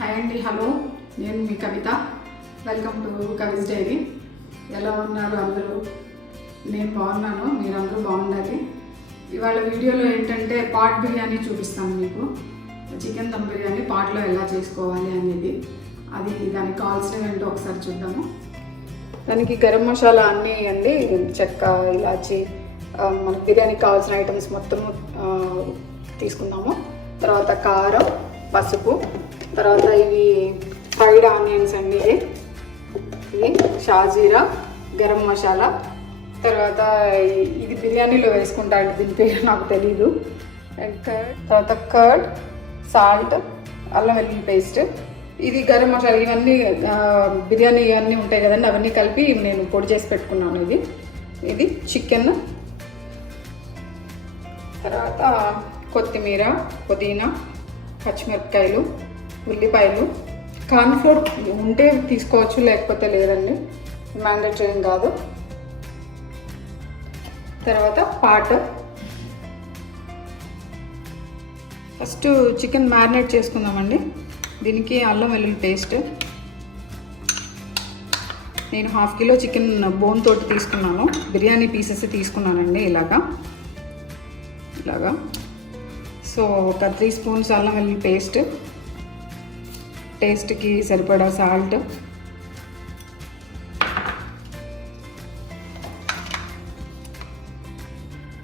Hi అండి, hello. నేను మీ Kavitha. Welcome to Kavi's diary. ఎలా ఉన్నారు అందరూ? నేను బాగున్నాను, మీరందరూ బాగుండాలి. ఇవాళ వీడియోలో ఏంటంటే పాట్ బిర్యానీ చూపిస్తాను మీకు. చికెన్ దమ్ బిర్యానీ పాట్లో ఎలా చేసుకోవాలి అనేది. అది దానికి కావాల్సినవి ఏంటో ఒకసారి చూద్దాము. దానికి గరం మసాలా అన్నీ అండి, చెక్క, ఇలాచి, మనకి బిర్యానీకి కావాల్సిన ఐటమ్స్ మొత్తం తీసుకుందాము. తర్వాత కారం, పసుపు, తర్వాత ఇవి ఫ్రైడ్ ఆనియన్స్ అండి, ఇది షాజీరా, గరం మసాలా. తర్వాత ఇది బిర్యానీలో వేసుకుంటాను, దీని పేరు నాకు తెలీదు. తర్వాత కర్డ్, సాల్ట్, అల్లం వెల్లుల్లి పేస్ట్, ఇది గరం మసాలా. ఇవన్నీ బిర్యానీ ఇవన్నీ ఉంటాయి కదండి, అవన్నీ కలిపి నేను పొడి చేసి పెట్టుకున్నాను. ఇది చికెన్. తర్వాత కొత్తిమీర, పుదీనా, పచ్చిమిరపకాయలు, ఉల్లిపాయలు, కార్న్ఫ్లోర్ ఉంటే తీసుకోవచ్చు, లేకపోతే లేదండి, మ్యాండేటరీ ఏం కాదు. తర్వాత పాట్. ఫస్ట్ చికెన్ మ్యారినేట్ చేసుకుందామండి. దీనికి అల్లం వెల్లుల్లి పేస్ట్. నేను 1/2 కిలో చికెన్ బోన్ తోటి తీసుకున్నాను, బిర్యానీ పీసెస్ తీసుకున్నానండి. ఇలాగా సో ఒక 3 స్పూన్స్ అల్లం వెల్లుల్లి పేస్ట్, టేస్ట్కి సరిపడా సాల్ట్,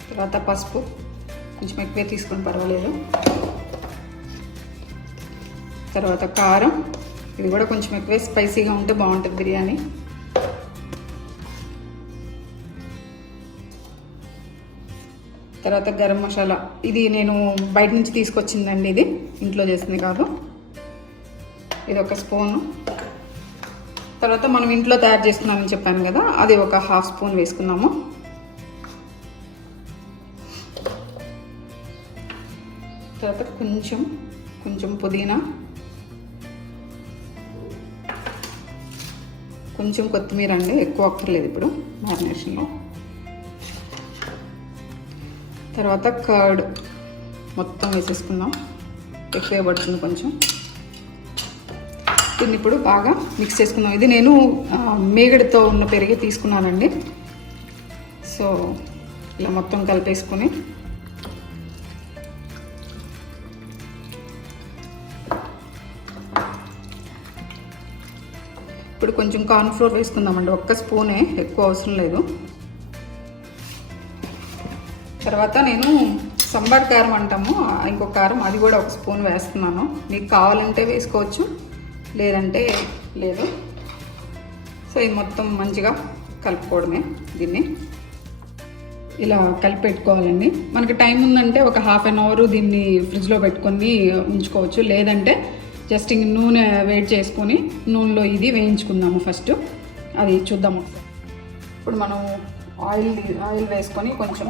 తర్వాత పసుపు కొంచెం ఎక్కువే తీసుకొని పర్వాలేదు. తర్వాత కారం, ఇది కూడా కొంచెం ఎక్కువే, స్పైసీగా ఉంటే బాగుంటుంది బిర్యానీ. తర్వాత గరం మసాలా, ఇది నేను బయట నుంచి తీసుకొచ్చిందండి, ఇది ఇంట్లో చేసింది కాదు. ఇది 1 స్పూను. తర్వాత మనం ఇంట్లో తయారు చేసుకున్నామని చెప్పాను కదా, అది ఒక 1/2 స్పూన్ వేసుకున్నాము. తర్వాత కొంచెం పుదీనా, కొంచెం కొత్తిమీర అండి, ఎక్కువ అక్కర్లేదు ఇప్పుడు మ్యారినేషన్లో. తర్వాత కర్డ్ మొత్తం వేసేసుకుందాం, ఎక్కువ పడుతుంది కొంచెం. దీన్ని ఇప్పుడు బాగా మిక్స్ చేసుకుందాం. ఇది నేను మేగడతో ఉన్న పెరిగి తీసుకున్నానండి. సో ఇలా మొత్తం కలిపేసుకొని ఇప్పుడు కొంచెం కార్న్ఫ్లోర్ వేసుకుందామండి, 1 స్పూనే, ఎక్కువ అవసరం లేదు. తర్వాత నేను సంబార్ కారం అంటాము, ఇంకొక కారం, అది కూడా 1 స్పూన్ వేస్తున్నాను. మీకు కావాలంటే వేసుకోవచ్చు, లేదంటే లేదు. సో ఇది మొత్తం మంచిగా కలుపుకోవడమే. దీన్ని ఇలా కలిపి పెట్టుకోవాలండి. మనకి టైం ఉందంటే ఒక 1/2 అవర్ దీన్ని ఫ్రిడ్జ్లో పెట్టుకొని ఉంచుకోవచ్చు, లేదంటే జస్ట్ ఇంక నూనె వేడి చేసుకొని నూనెలో ఇది వేయించుకుందాము ఫస్ట్. అది చూద్దాము. ఇప్పుడు మనం ఆయిల్ వేసుకొని కొంచెం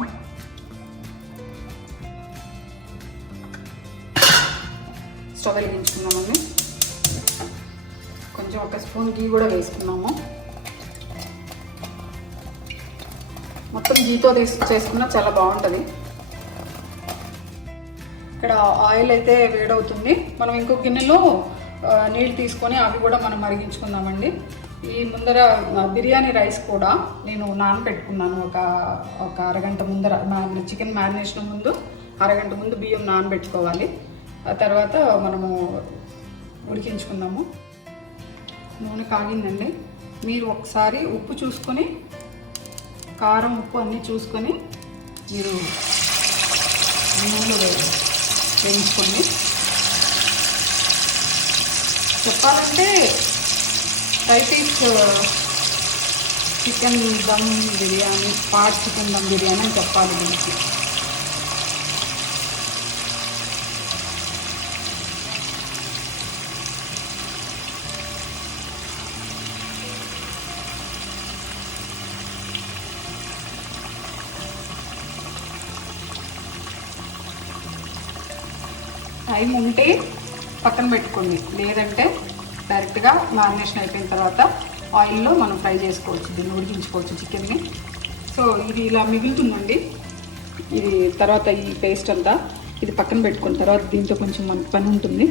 స్టవ్ వెలిగించుకున్నామండి. కొంచెం 1 స్పూన్ గీ కూడా వేసుకున్నాము. మొత్తం గీతో చేసుకున్నా చాలా బాగుంటుంది. ఇక్కడ ఆయిల్ అయితే వేడవుతుంది. మనం ఇంకో గిన్నెలో నీళ్ళు తీసుకొని అవి కూడా మనం మరిగించుకుందామండి. ఈ ముందర బిర్యానీ రైస్ కూడా నేను నానబెట్టుకున్నాను. ఒక అరగంట ముందర, చికెన్ మ్యారినేషన్ ముందు అరగంట ముందు బియ్యం నానబెట్టుకోవాలి. ఆ తర్వాత మనము ఉడికించుకుందాము. నూనె కాగిందండి. మీరు ఒకసారి ఉప్పు చూసుకొని, కారం, ఉప్పు అన్నీ చూసుకొని మీరు నూనెలో వేయించుకోండి. చెప్పాలంటే rice chicken dum biryani, pot chicken dum biryani అని చెప్పాలి దీనికి. టైం ఉంటే పక్కన పెట్టుకోండి, లేదంటే డైరెక్ట్గా మ్యారినేషన్ అయిపోయిన తర్వాత ఆయిల్లో మనం ఫ్రై చేసుకోవచ్చు, దీన్ని ఉడికించుకోవచ్చు చికెన్ని. సో ఇది ఇలా మిగులుతుందండి. ఇది తర్వాత ఈ పేస్ట్ అంతా ఇది పక్కన పెట్టుకున్న తర్వాత దీంతో కొంచెం మనకి పని ఉంటుంది.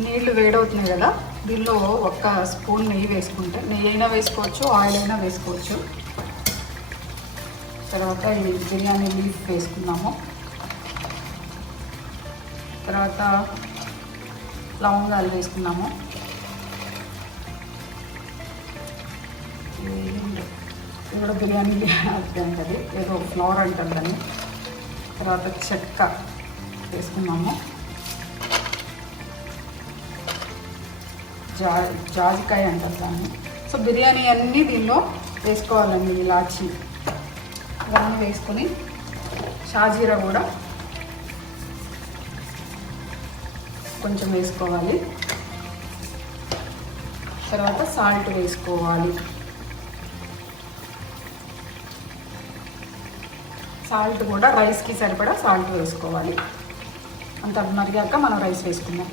నీళ్లు వేడవుతున్నాయి కదా, దీనిలో ఒక స్పూన్ నెయ్యి వేసుకుంటే, నెయ్యి అయినా వేసుకోవచ్చు, ఆయిల్ అయినా వేసుకోవచ్చు. తర్వాత ఈ బిర్యానీ లీఫ్ వేసుకున్నాము. తర్వాత లవంగాలు వేసుకున్నాము. ఇది కూడా బిర్యానీ అంటది, ఏదో ఫ్లవర్ అంటారు దాన్ని. తర్వాత చెక్క వేసుకున్నాము. జాజికాయ అంటారు దాన్ని. సో బిర్యానీ అన్నీ దీనిలో వేసుకోవాలండి. ఇలాచి ఇవన్నీ వేసుకొని షాజీరా కూడా కొంచెం వేసుకోవాలి. తర్వాత సాల్ట్ వేసుకోవాలి. సాల్ట్ కూడా రైస్కి సరిపడా సాల్ట్ వేసుకోవాలి. అంత మరిగాక మనం రైస్ వేసుకుందాం.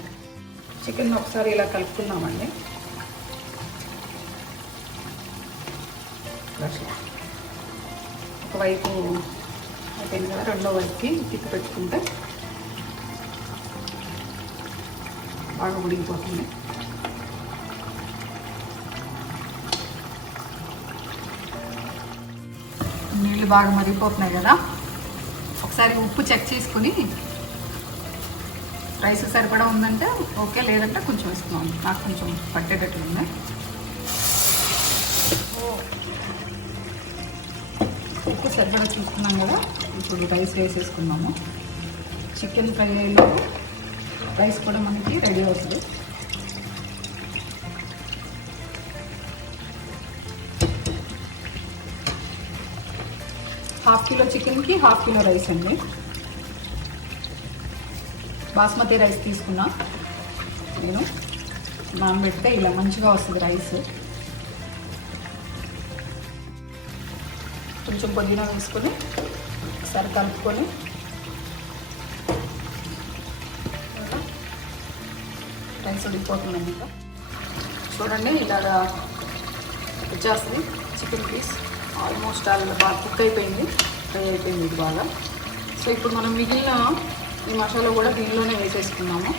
చికెన్ ఒకసారి ఇలా కలుపుకున్నామండి. ఒకవైపు అయిపోయింది కదా, రెండో వైపుకి తిప్పి పెట్టుకుంటే బాగా ఉడికిపోతుంది. నీళ్ళు బాగా మరిగిపోతున్నాయి కదా, ఒకసారి ఉప్పు చెక్ చేసుకుని రైస్ సరిపడా ఉందంటే ఓకే, లేదంటే కొంచెం వేసుకున్నాం. నాకు కొంచెం పట్టేటట్టు ఉంది. ఉప్పు సరిపడా చూసుకున్నాం కదా, ఇప్పుడు రైస్ వేసేసుకున్నాము. చికెన్ ఫ్రై అయ్యేలో రైస్ కూడా మనకి రెడీ అవుతుంది. ½ కిలో చికెన్కి ½ కిలో రైస్ అండి. బాస్మతి రైస్ తీసుకున్నా నేను, నానబెడితే ఇలా మంచిగా వస్తుంది రైస్. కొంచెం పుదీనా వేసుకొని ఒకసారి కలుపుకొని రైస్ ఉడికిపోతుంది. ఇంకా చూడండి, ఇలాగా వచ్చేస్తుంది చికెన్ పీస్. ఆల్మోస్ట్ అలా బాగా కుక్ అయిపోయింది, ఫ్రై అయిపోయింది ఇది బాగా. సో ఇప్పుడు మనం మిగిలిన ఈ మసాలా కూడా దీనిలోనే వేసేసుకున్నాము.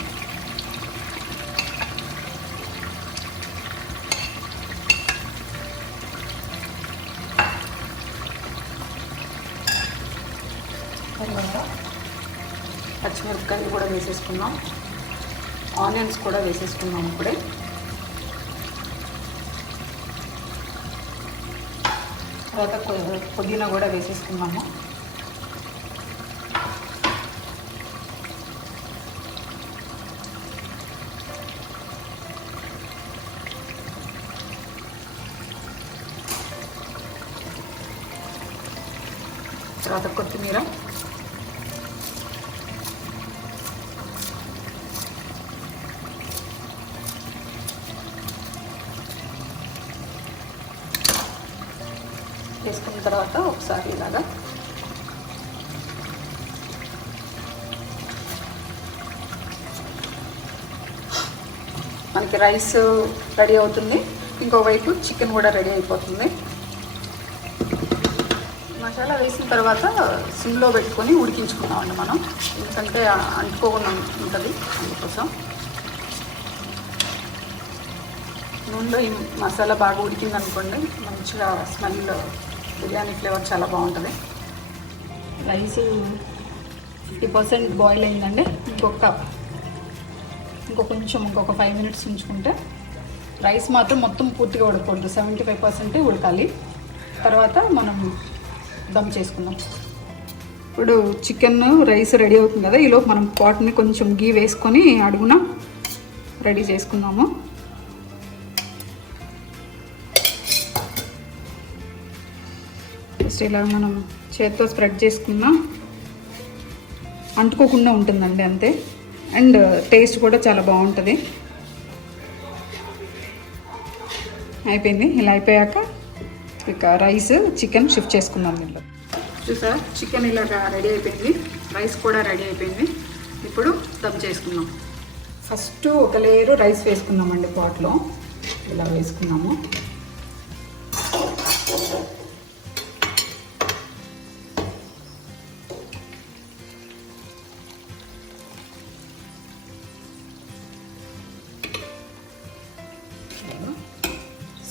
తర్వాత పచ్చిమిరపకాయలు కూడా వేసేసుకున్నాం. ఆనియన్స్ కూడా వేసేసుకున్నాం ఇప్పుడే. తర్వాత పుదీనా కూడా వేసేసుకున్నాము. తర్వాత కొత్తిమీర, వేసుకున్న తర్వాత ఒకసారి ఇలాగా మనకి రైస్ రెడీ అవుతుంది. ఇంకోవైపు చికెన్ కూడా రెడీ అయిపోతుంది. మసాలా వేసిన తర్వాత సిమ్లో పెట్టుకొని ఉడికించుకున్నామండి మనం, ఎందుకంటే అంటుకోకుండా ఉంటుంది. అందుకోసం నూనెలో ఈ మసాలా బాగా ఉడికింది అనుకోండి, మంచిగా స్మెల్, బిర్యానీ ఫ్లేవర్ చాలా బాగుంటుంది. రైస్ 50% బాయిల్ అయిందండి. ఇంకొక 5 మినిట్స్ ఉంచుకుంటే, రైస్ మాత్రం మొత్తం పూర్తిగా ఉడకకూడదు, 75% ఉడకాలి. తర్వాత మనం దమ్ చేసుకుందాం. ఇప్పుడు చికెన్ రైస్ రెడీ అవుతుంది కదా, ఈలోపు మనం పాట్ని కొంచెం గీ వేసుకొని అడుగున రెడీ చేసుకుందాము. జస్ట్ ఇలా మనం చేతితో స్ప్రెడ్ చేసుకున్నా అంటుకోకుండా ఉంటుందండి, అంతే. అండ్ టేస్ట్ కూడా చాలా బాగుంటుంది. అయిపోయింది. ఇలా అయిపోయాక ఇక రైస్ చికెన్ షిఫ్ట్ చేసుకుందాం దీంట్లో. చూసారా, చికెన్ ఇలాగా రెడీ అయిపోయింది, రైస్ కూడా రెడీ అయిపోయింది. ఇప్పుడు దమ్ చేసుకుందాం. ఫస్ట్ ఒక లేయరు రైస్ వేసుకున్నామండి పాట్లో, ఇలా వేసుకున్నాము.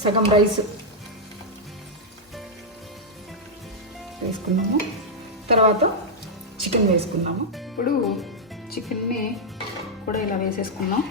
సగం రైస్ వేసుకున్నాము. తర్వాత చికెన్ వేసుకున్నాము. ఇప్పుడు చికెన్ని కూడా ఇలా వేసేసుకున్నాం.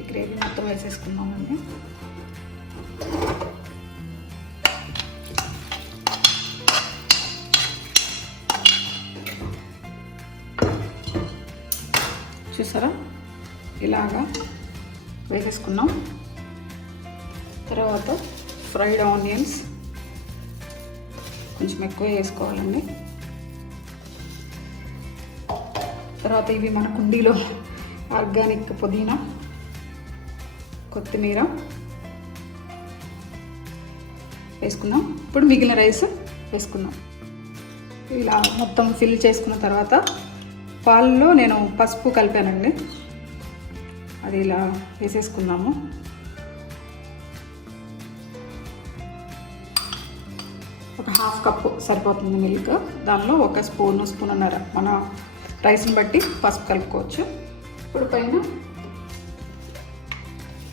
ఈ గ్రేవీ మొత్తం వేసేసుకున్నామండి. చూసారా, ఇలాగా వేసేసుకున్నాం. తర్వాత ఫ్రైడ్ ఆనియన్స్ కొంచెం ఎక్కువ వేసుకోవాలండి. తర్వాత ఇవి మన కుండీలో ఆర్గానిక్ పుదీనా, కొత్తిమీర వేసుకున్నాం. ఇప్పుడు మిగిలిన రైస్ వేసుకున్నాం. ఇలా మొత్తం ఫిల్ చేసుకున్న తర్వాత పాలలో నేను పసుపు కలిపానండి, అది ఇలా వేసేసుకున్నాము. ఒక హాఫ్ కప్పు సరిపోతుంది మిల్క్. దానిలో ఒక స్పూన్నర మన రైస్ని బట్టి పసుపు కలుపుకోవచ్చు. ఇప్పుడు పైన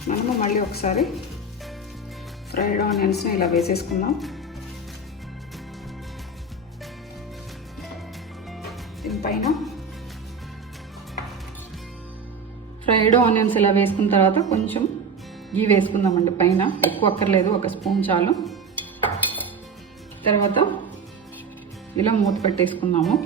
మనము మళ్ళీ ఒకసారి ఫ్రైడ్ ఆనియన్స్ని ఇలా వేసేసుకుందాం. దీనిపైన ఫ్రైడ్ ఆనియన్స్ ఇలా వేసుకున్న తర్వాత కొంచెం గీ వేసుకుందామండి పైన. ఎక్కువ అక్కర్లేదు, ఒక స్పూన్ చాలు. తర్వాత ఇలా మూత పెట్టేసుకుందాము.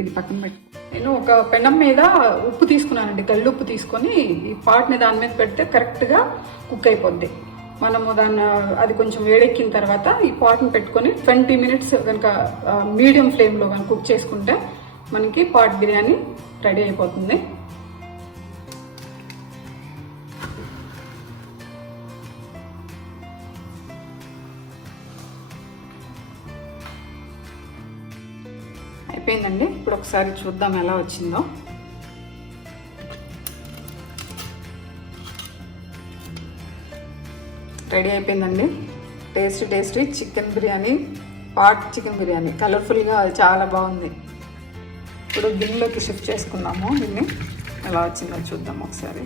ఇది పక్కన పెట్టి నేను ఒక పెనం మీద ఉప్పు తీసుకున్నానండి, కళ్ళు ఉప్పు తీసుకొని ఈ పాట్ని దాని మీద పెడితే కరెక్ట్గా కుక్ అయిపోద్ది. మనము అది కొంచెం వేడెక్కిన తర్వాత ఈ పాట్ని పెట్టుకొని 20 మినిట్స్ కనుక మీడియం ఫ్లేమ్లో కనుక కుక్ చేసుకుంటే మనకి పాట్ బిర్యానీ రెడీ అయిపోతుంది. అయిపోయిందండి. ఇప్పుడు ఒకసారి చూద్దాం ఎలా వచ్చిందో. రెడీ అయిపోయిందండి. Tasty chicken biryani, pot chicken biryani. కలర్ఫుల్గా చాలా బాగుంది. ఇప్పుడు గిన్నెలోకి షిఫ్ట్ చేసుకున్నాము. దీన్ని ఎలా వచ్చిందో చూద్దాం ఒకసారి.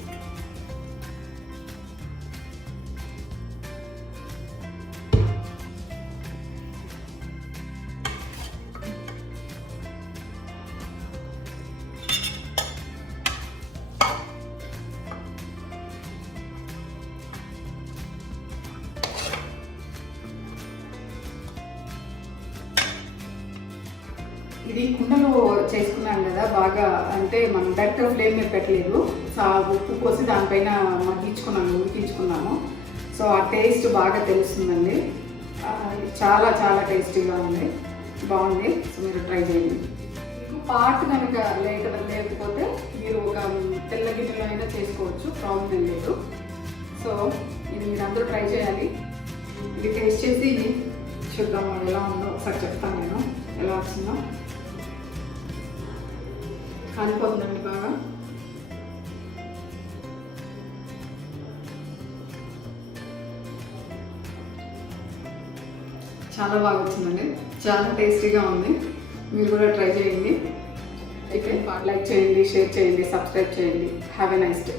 ఇది కుండలో చేసుకున్నాను కదా, బాగా అంటే మనం డైరెక్ట్గా ఫ్లేమ్ మీద పెట్టలేదు. ఉప్పు పోసి దానిపైన ఉడికించుకున్నాము. సో ఆ టేస్ట్ బాగా తెలుస్తుందండి. చాలా టేస్టీగా ఉంది, బాగుంది. సో మీరు ట్రై చేయండి. మీకు పాట్ కనుక లేకపోతే మీరు ఒక తెల్ల గిన్నెలో అయినా చేసుకోవచ్చు, ప్రాబ్లం లేదు. సో ఇది మీరు అందరూ ట్రై చేయాలి. ఇది టేస్ట్ చేసి చూద్దాం ఎలా ఉందో ఒకసారి చెప్తాను నేను, ఎలా వచ్చిందో. కాలిపోతుందండి బాగా. చాలా బాగా వచ్చిందండి, చాలా టేస్టీగా ఉంది. మీరు కూడా ట్రై చేయండి. లైక్ చేయండి, షేర్ చేయండి, సబ్స్క్రైబ్ చేయండి. Have a nice day.